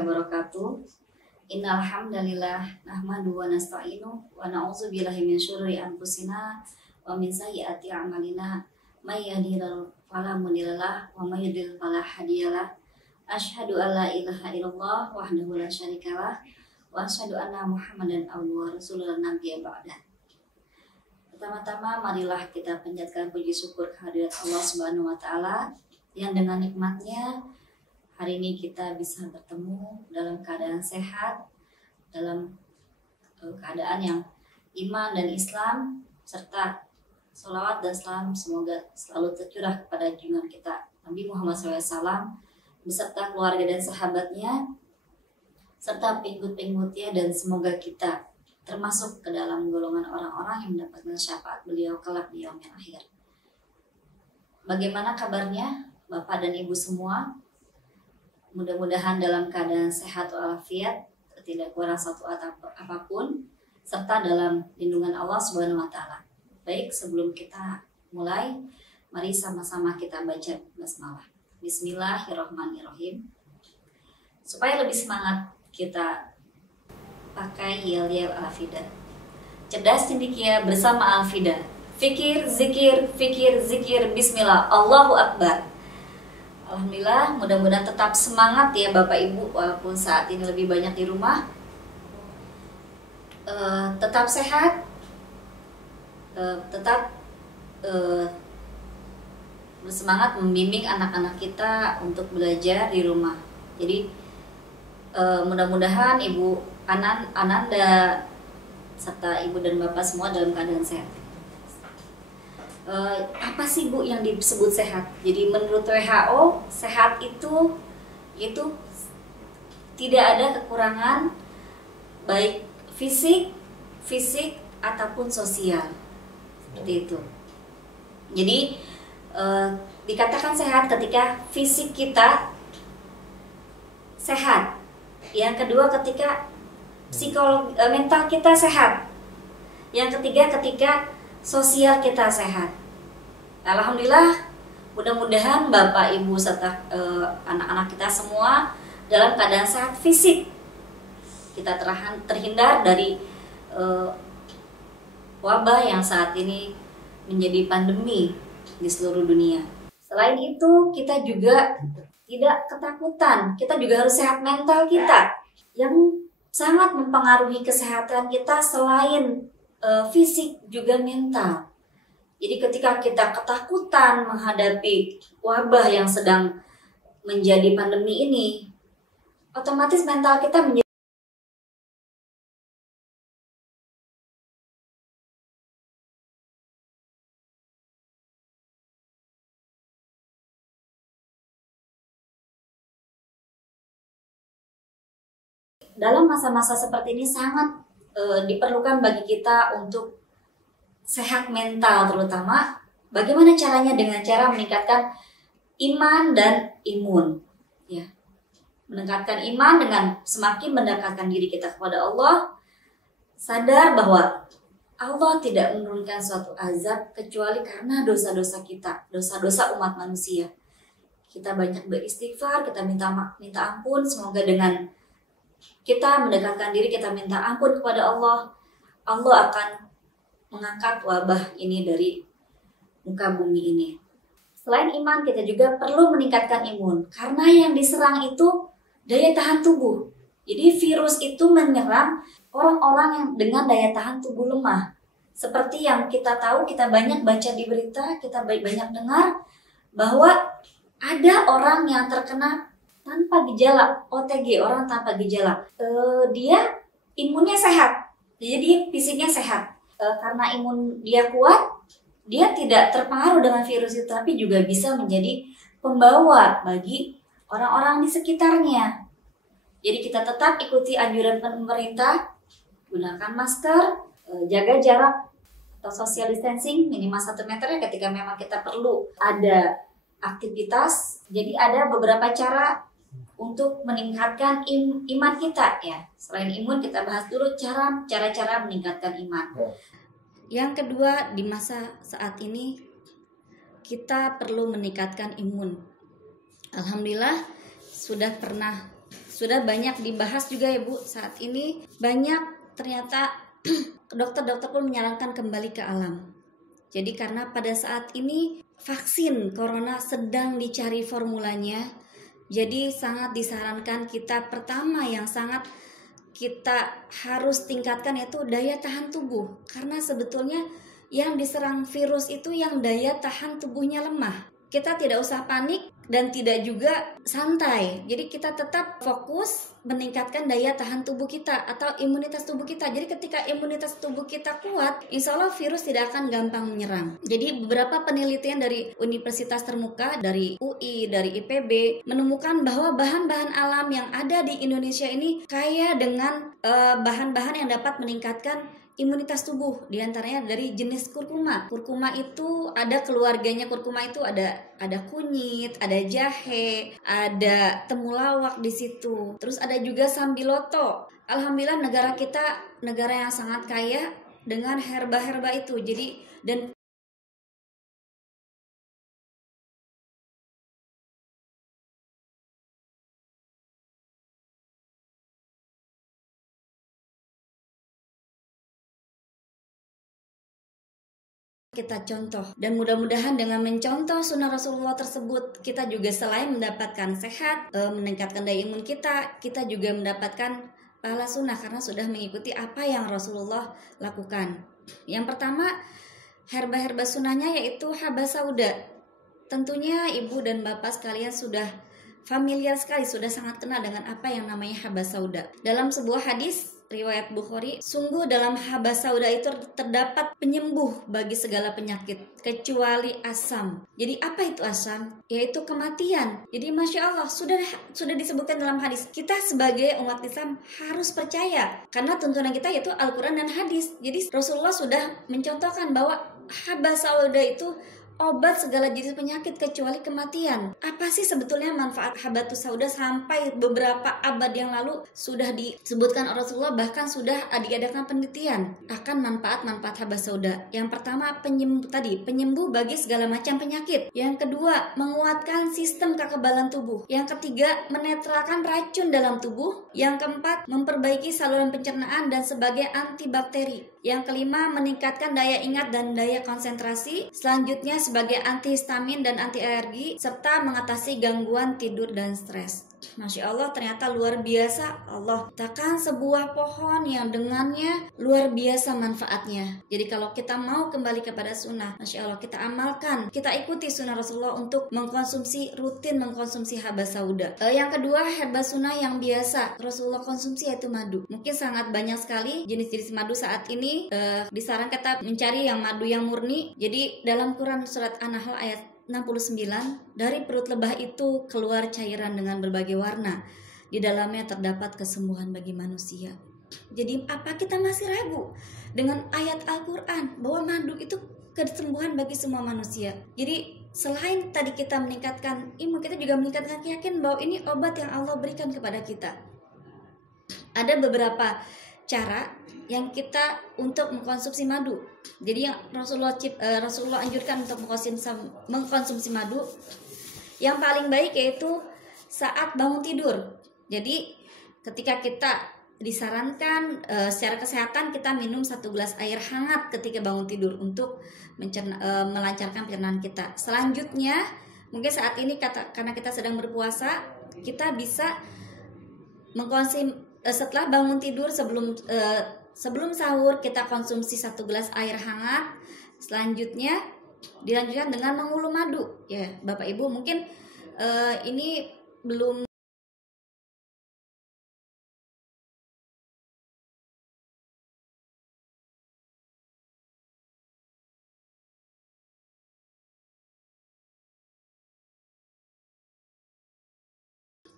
wabarakatuh. Innal hamdalillah nahmadu wa nasta'inu wa na'udzu billahi min syururi anfusina wa min sayyiati a'malina. May yahdihillahu fala mudhillalah wa may yudhlil fala hadiyalah. Asyhadu an la ilaha illallah wahdahu la syarikalah wa asyhadu anna Muhammadan abduhu wa rasuluhu nabiyya ba'da. Pertama-tama marilah kita panjatkan puji syukur kehadirat Allah Subhanahu wa taala yang dengan nikmatnya hari ini kita bisa bertemu dalam keadaan sehat, dalam keadaan yang iman dan Islam, serta sholawat dan salam semoga selalu tercurah kepada junjungan kita Nabi Muhammad SAW beserta keluarga dan sahabatnya, serta pengikut-pengikutnya, dan semoga kita termasuk ke dalam golongan orang-orang yang mendapatkan syafaat beliau kelak di yaumil akhir. Bagaimana kabarnya Bapak dan Ibu semua? Mudah-mudahan dalam keadaan sehat walafiat, tidak kurang satu atau apapun, serta dalam lindungan Allah Subhanahu wa taala. Baik, sebelum kita mulai, mari sama-sama kita baca basmalah. Bismillahirrahmanirrahim. Supaya lebih semangat, kita pakai yel-yel Al-Fida. Cerdas cendekia bersama Al-Fida. Fikir, zikir, bismillah, Allahu Akbar. Alhamdulillah, mudah-mudahan tetap semangat ya Bapak Ibu, walaupun saat ini lebih banyak di rumah. Tetap sehat, tetap bersemangat membimbing anak-anak kita untuk belajar di rumah. Jadi mudah-mudahan Ibu Ananda serta Ibu dan Bapak semua dalam keadaan sehat. Apa sih Bu yang disebut sehat? Jadi menurut WHO, sehat itu tidak ada kekurangan baik fisik ataupun sosial. Seperti itu. Jadi dikatakan sehat ketika fisik kita sehat. Yang kedua ketika mental kita sehat. Yang ketiga ketika sosial kita sehat. Alhamdulillah, mudah-mudahan Bapak Ibu serta anak-anak kita semua dalam keadaan sehat fisik. Kita terhindar dari wabah yang saat ini menjadi pandemi di seluruh dunia. Selain itu, kita juga tidak ketakutan. Kita juga harus sehat mental kita yang sangat mempengaruhi kesehatan kita selain fisik juga mental. Jadi ketika kita ketakutan menghadapi wabah yang sedang menjadi pandemi ini, otomatis mental kita menjadi dalam masa-masa seperti ini sangat diperlukan bagi kita untuk sehat mental, terutama bagaimana caranya dengan cara meningkatkan iman dan imun, ya. Meningkatkan iman dengan semakin mendekatkan diri kita kepada Allah, sadar bahwa Allah tidak menurunkan suatu azab kecuali karena dosa-dosa kita, dosa-dosa umat manusia. Kita banyak beristighfar, kita minta ampun, semoga dengan kita mendekatkan diri, kita minta ampun kepada Allah, Allah akan mengangkat wabah ini dari muka bumi ini. Selain iman, kita juga perlu meningkatkan imun, karena yang diserang itu daya tahan tubuh. Jadi virus itu menyerang orang-orang yang dengan daya tahan tubuh lemah. Seperti yang kita tahu, kita banyak baca di berita, kita banyak dengar bahwa ada orang yang terkena tanpa gejala, OTG, orang tanpa gejala. Dia imunnya sehat, jadi fisiknya sehat. Karena imun dia kuat, dia tidak terpengaruh dengan virus itu, tapi juga bisa menjadi pembawa bagi orang-orang di sekitarnya. Jadi kita tetap ikuti anjuran pemerintah, gunakan masker, jaga jarak atau social distancing minimal 1 meter ya ketika memang kita perlu ada aktivitas. Jadi ada beberapa cara untuk meningkatkan iman kita ya. Selain imun, kita bahas dulu cara-cara meningkatkan iman. Yang kedua, di masa saat ini kita perlu meningkatkan imun. Alhamdulillah sudah sudah banyak dibahas juga ya Bu. Saat ini banyak ternyata dokter-dokter pun menyarankan kembali ke alam. Jadi karena pada saat ini vaksin corona sedang dicari formulanya, jadi sangat disarankan kita pertama yang sangat kita harus tingkatkan yaitu daya tahan tubuh. Karena sebetulnya yang diserang virus itu yang daya tahan tubuhnya lemah. Kita tidak usah panik dan tidak juga santai. Jadi kita tetap fokus meningkatkan daya tahan tubuh kita atau imunitas tubuh kita. Jadi ketika imunitas tubuh kita kuat, insya Allah virus tidak akan gampang menyerang. Jadi beberapa penelitian dari Universitas Terbuka, dari UI, dari IPB menemukan bahwa bahan-bahan alam yang ada di Indonesia ini kaya dengan bahan-bahan yang dapat meningkatkan imunitas tubuh, diantaranya dari jenis kurkuma. Kurkuma itu ada keluarganya, kurkuma itu ada kunyit, ada jahe, ada temulawak di situ. Terus ada juga sambiloto. Alhamdulillah negara kita negara yang sangat kaya dengan herba-herba itu. Jadi dan kita contoh, dan mudah-mudahan dengan mencontoh sunnah Rasulullah tersebut kita juga selain mendapatkan sehat, meningkatkan daya imun kita juga mendapatkan pahala sunnah karena sudah mengikuti apa yang Rasulullah lakukan. Yang pertama, herba-herba sunnahnya yaitu haba sauda. Tentunya ibu dan bapak sekalian sudah familiar sekali, sudah sangat kenal dengan apa yang namanya haba sauda. Dalam sebuah hadis riwayat Bukhari, sungguh dalam haba sauda itu terdapat penyembuh bagi segala penyakit kecuali asam. Jadi apa itu asam? Yaitu kematian. Jadi Masya Allah sudah disebutkan dalam hadis. Kita sebagai umat Islam harus percaya karena tuntunan kita yaitu Al-Quran dan hadis. Jadi Rasulullah sudah mencontohkan bahwa haba sauda itu obat segala jenis penyakit kecuali kematian. Apa sih sebetulnya manfaat habatus sauda? Sampai beberapa abad yang lalu sudah disebutkan Rasulullah, bahkan sudah diadakan penelitian akan manfaat-manfaat habatus sauda. Yang pertama penyembuh bagi segala macam penyakit. Yang kedua menguatkan sistem kekebalan tubuh. Yang ketiga menetralkan racun dalam tubuh. Yang keempat memperbaiki saluran pencernaan dan sebagai antibakteri. Yang kelima meningkatkan daya ingat dan daya konsentrasi. Selanjutnya sebagai antihistamin dan anti alergi serta mengatasi gangguan tidur dan stres. Masya Allah, ternyata luar biasa. Allah takkan sebuah pohon yang dengannya luar biasa manfaatnya. Jadi kalau kita mau kembali kepada sunnah, Masya Allah kita amalkan, kita ikuti sunnah Rasulullah untuk rutin mengkonsumsi haba sauda. Yang kedua, herba sunnah yang biasa Rasulullah konsumsi yaitu madu. Mungkin sangat banyak sekali jenis-jenis madu saat ini. Disarankan kita mencari yang madu yang murni. Jadi dalam Quran surat An-Nahl ayat 69, dari perut lebah itu keluar cairan dengan berbagai warna. Di dalamnya terdapat kesembuhan bagi manusia. Jadi apa kita masih ragu dengan ayat Al-Quran bahwa madu itu kesembuhan bagi semua manusia? Jadi selain tadi kita meningkatkan imun, kita juga meningkatkan keyakinan bahwa ini obat yang Allah berikan kepada kita. Ada beberapa cara yang kita untuk mengkonsumsi madu. Jadi yang Rasulullah anjurkan untuk mengkonsumsi madu yang paling baik yaitu saat bangun tidur. Jadi ketika kita disarankan secara kesehatan kita minum 1 gelas air hangat ketika bangun tidur untuk melancarkan pencernaan kita. Selanjutnya mungkin saat ini karena kita sedang berpuasa, kita bisa mengkonsumsi setelah bangun tidur sebelum sahur kita konsumsi 1 gelas air hangat. Selanjutnya dilanjutkan dengan mengulum madu. Ya, Bapak Ibu mungkin ini belum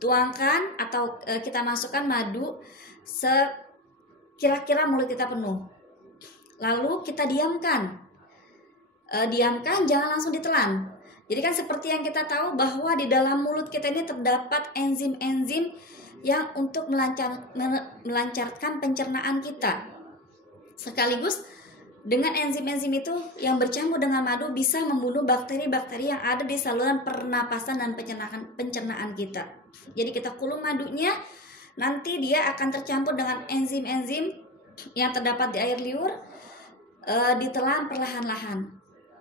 tuangkan atau kita masukkan madu sekira-kira mulut kita penuh. Lalu kita diamkan. Diamkan, jangan langsung ditelan. Jadi kan seperti yang kita tahu bahwa di dalam mulut kita ini terdapat enzim-enzim yang untuk melancarkan pencernaan kita. Sekaligus dengan enzim-enzim itu yang bercampur dengan madu bisa membunuh bakteri-bakteri yang ada di saluran pernapasan dan pencernaan kita. Jadi kita kulum madunya, nanti dia akan tercampur dengan enzim-enzim yang terdapat di air liur, ditelan perlahan-lahan.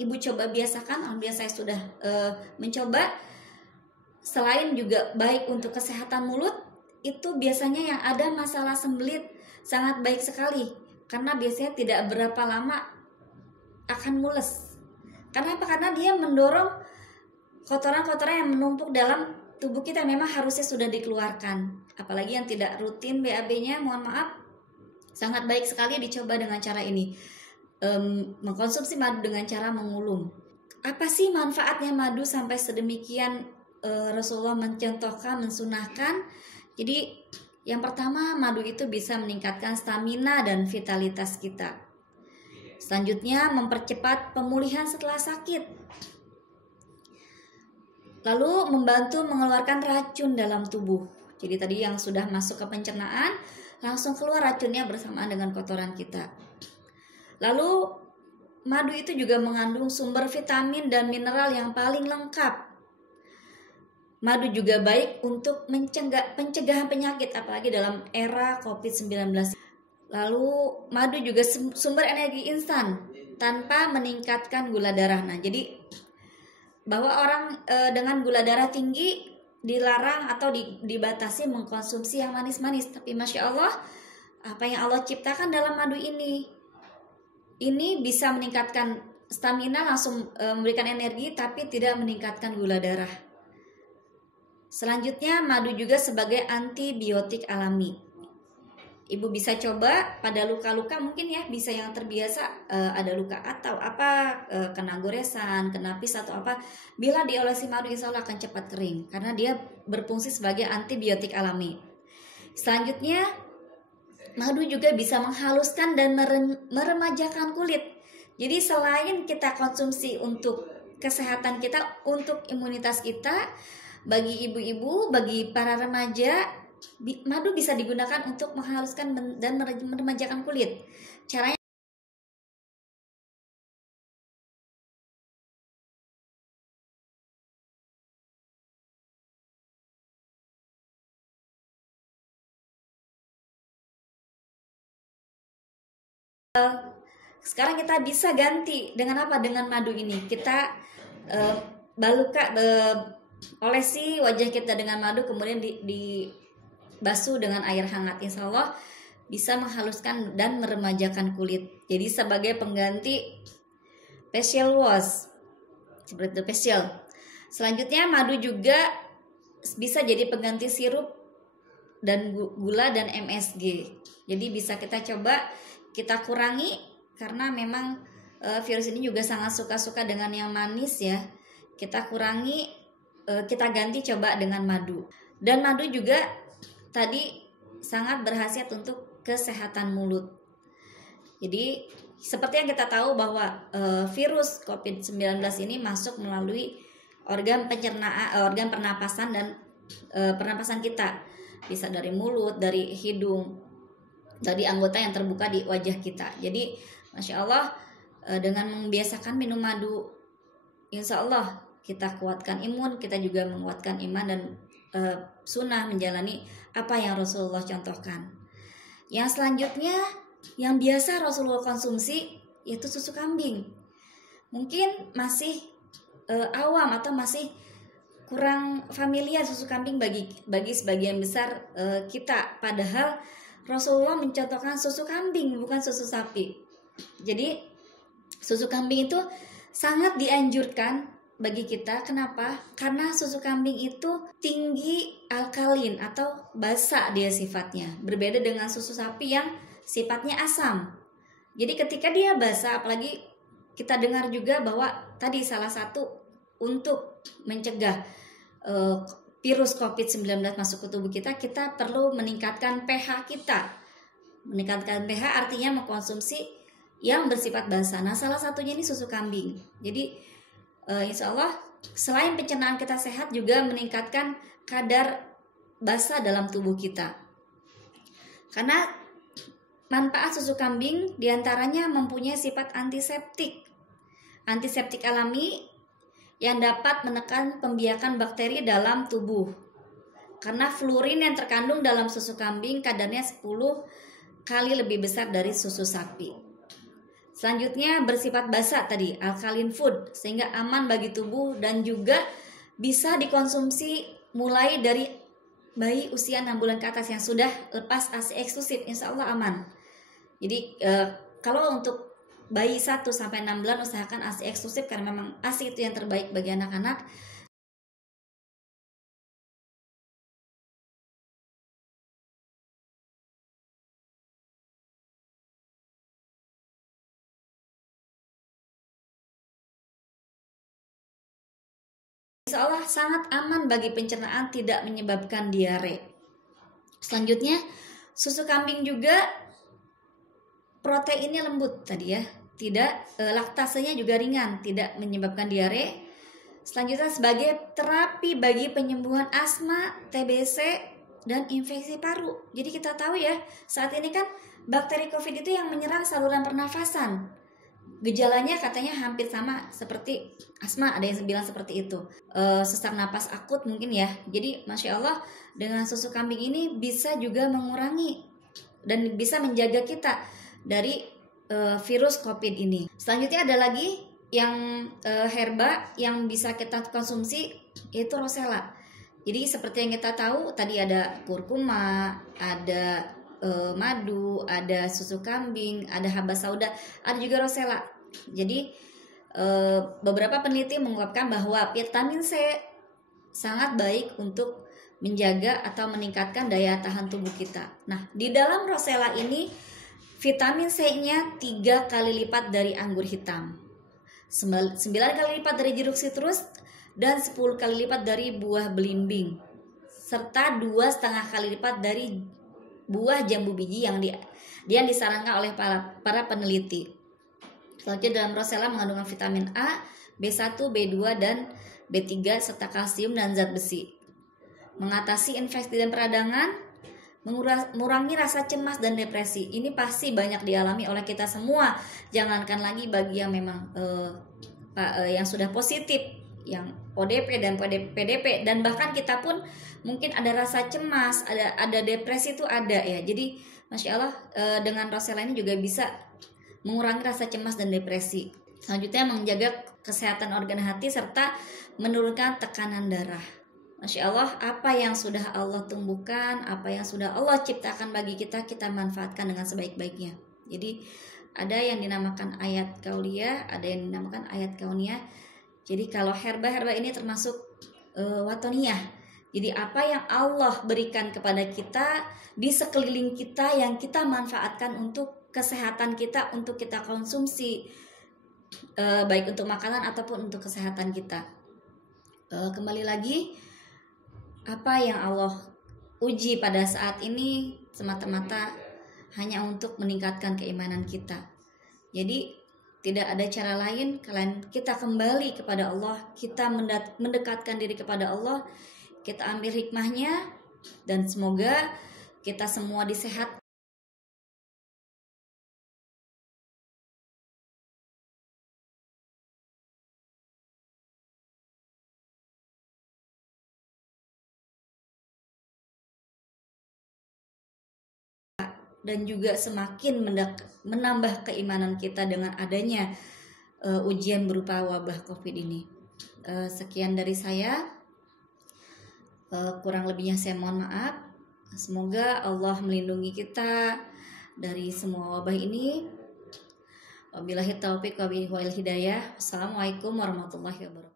Ibu coba biasakan, alhamdulillah saya sudah mencoba. Selain juga baik untuk kesehatan mulut, itu biasanya yang ada masalah sembelit sangat baik sekali, karena biasanya tidak berapa lama akan mules. Karena apa? Karena dia mendorong kotoran-kotoran yang menumpuk dalam tubuh kita, memang harusnya sudah dikeluarkan. Apalagi yang tidak rutin BAB-nya, mohon maaf, sangat baik sekali dicoba dengan cara ini, mengkonsumsi madu dengan cara mengulum. Apa sih manfaatnya madu sampai sedemikian Rasulullah mencontohkan, mensunahkan? Jadi yang pertama, madu itu bisa meningkatkan stamina dan vitalitas kita. Selanjutnya, mempercepat pemulihan setelah sakit. Lalu membantu mengeluarkan racun dalam tubuh. Jadi tadi yang sudah masuk ke pencernaan, langsung keluar racunnya bersamaan dengan kotoran kita. Lalu madu itu juga mengandung sumber vitamin dan mineral yang paling lengkap. Madu juga baik untuk pencegahan penyakit, apalagi dalam era COVID-19. Lalu madu juga sumber energi instan tanpa meningkatkan gula darah. Nah, jadi bahwa orang dengan gula darah tinggi dilarang atau dibatasi mengkonsumsi yang manis-manis. Tapi Masya Allah, apa yang Allah ciptakan dalam madu ini bisa meningkatkan stamina, langsung memberikan energi, tapi tidak meningkatkan gula darah. Selanjutnya, madu juga sebagai antibiotik alami. Ibu bisa coba pada luka-luka, mungkin ya, bisa yang terbiasa ada luka atau apa, kena goresan, kena pis atau apa, bila diolesi madu insya Allah akan cepat kering, karena dia berfungsi sebagai antibiotik alami. Selanjutnya, madu juga bisa menghaluskan dan meremajakan kulit. Jadi selain kita konsumsi untuk kesehatan kita, untuk imunitas kita, bagi ibu-ibu, bagi para remaja, madu bisa digunakan untuk menghaluskan dan meremajakan kulit. Caranya sekarang kita bisa ganti dengan apa? Dengan madu ini. Kita olesi wajah kita dengan madu, kemudian dibasuh dengan air hangat. Insya Allah bisa menghaluskan dan meremajakan kulit. Jadi sebagai pengganti facial wash, seperti itu, facial. Selanjutnya, madu juga bisa jadi pengganti sirup dan gula dan MSG. Jadi bisa kita coba, kita kurangi, karena memang virus ini juga sangat suka-suka dengan yang manis ya. Kita kurangi, kita ganti coba dengan madu. Dan madu juga tadi sangat berkhasiat untuk kesehatan mulut. Jadi seperti yang kita tahu bahwa virus COVID-19 ini masuk melalui organ pencernaan, organ pernapasan dan pernapasan kita. Bisa dari mulut, dari hidung, dari anggota yang terbuka di wajah kita. Jadi Masya Allah, dengan membiasakan minum madu, insya Allah kita kuatkan imun, kita juga menguatkan iman dan sunnah menjalani apa yang Rasulullah contohkan. Yang selanjutnya, yang biasa Rasulullah konsumsi yaitu susu kambing. Mungkin masih awam atau masih kurang familiar susu kambing bagi sebagian besar kita. Padahal Rasulullah mencontohkan susu kambing, bukan susu sapi. Jadi susu kambing itu sangat dianjurkan bagi kita. Kenapa? Karena susu kambing itu tinggi alkalin atau basa dia sifatnya. Berbeda dengan susu sapi yang sifatnya asam. Jadi ketika dia basa, apalagi kita dengar juga bahwa tadi salah satu untuk mencegah virus COVID-19 masuk ke tubuh kita, kita perlu meningkatkan pH kita. Meningkatkan pH artinya mengkonsumsi yang bersifat basa. Nah, salah satunya ini susu kambing. Jadi insya Allah selain pencernaan kita sehat, juga meningkatkan kadar basa dalam tubuh kita. Karena manfaat susu kambing diantaranya mempunyai sifat antiseptik alami yang dapat menekan pembiakan bakteri dalam tubuh. Karena fluorin yang terkandung dalam susu kambing kadarnya 10 kali lebih besar dari susu sapi. Selanjutnya bersifat basa tadi, alkaline food, sehingga aman bagi tubuh dan juga bisa dikonsumsi mulai dari bayi usia 6 bulan ke atas yang sudah lepas ASI eksklusif, insya Allah aman. Jadi kalau untuk bayi 1 sampai 6 bulan usahakan ASI eksklusif karena memang ASI itu yang terbaik bagi anak-anak. Insya Allah sangat aman bagi pencernaan, tidak menyebabkan diare. Selanjutnya susu kambing juga proteinnya lembut tadi ya, tidak laktasenya juga ringan, tidak menyebabkan diare. Selanjutnya sebagai terapi bagi penyembuhan asma, TBC, dan infeksi paru. Jadi kita tahu ya, saat ini kan bakteri COVID itu yang menyerang saluran pernafasan. Gejalanya katanya hampir sama seperti asma, ada yang bilang seperti itu. Sesak napas akut mungkin ya. Jadi Masya Allah dengan susu kambing ini bisa juga mengurangi dan bisa menjaga kita dari virus COVID ini. Selanjutnya ada lagi yang herba yang bisa kita konsumsi, yaitu rosella. Jadi seperti yang kita tahu tadi ada kurkuma, ada madu, ada susu kambing, ada habas sauda, ada juga rosella. Jadi beberapa peneliti mengungkapkan bahwa vitamin C sangat baik untuk menjaga atau meningkatkan daya tahan tubuh kita. Nah, di dalam rosella ini vitamin C-nya 3 kali lipat dari anggur hitam, 9 kali lipat dari jeruk sitrus, dan 10 kali lipat dari buah belimbing, serta 2,5 kali lipat dari buah jambu biji yang disarankan oleh para peneliti. Selanjutnya dalam rosella mengandung vitamin A, B1, B2, dan B3 serta kalsium dan zat besi. Mengatasi infeksi dan peradangan, mengurangi rasa cemas dan depresi. Ini pasti banyak dialami oleh kita semua. Jangankan lagi bagi yang memang yang sudah positif, yang ODP dan PDP, dan bahkan kita pun mungkin ada rasa cemas, ada depresi itu ada ya. Jadi Masya Allah dengan rosella ini juga bisa mengurangi rasa cemas dan depresi. Selanjutnya menjaga kesehatan organ hati serta menurunkan tekanan darah. Masya Allah, apa yang sudah Allah tumbuhkan, apa yang sudah Allah ciptakan bagi kita, kita manfaatkan dengan sebaik-baiknya. Jadi ada yang dinamakan ayat kauliyah, ada yang dinamakan ayat kauniyah. Jadi kalau herba-herba ini termasuk watoniyah. Jadi apa yang Allah berikan kepada kita di sekeliling kita yang kita manfaatkan untuk kesehatan kita, untuk kita konsumsi, baik untuk makanan ataupun untuk kesehatan kita. Kembali lagi, apa yang Allah uji pada saat ini semata-mata hanya untuk meningkatkan keimanan kita. Jadi tidak ada cara lain kalian kita kembali kepada Allah, kita mendekatkan diri kepada Allah, kita ambil hikmahnya, dan semoga kita semua disehat. Dan juga semakin menambah keimanan kita dengan adanya ujian berupa wabah COVID ini. Sekian dari saya, kurang lebihnya saya mohon maaf. Semoga Allah melindungi kita dari semua wabah ini. Wabillahi taufiq wa hidayah. Wassalamualaikum warahmatullahi wabarakatuh.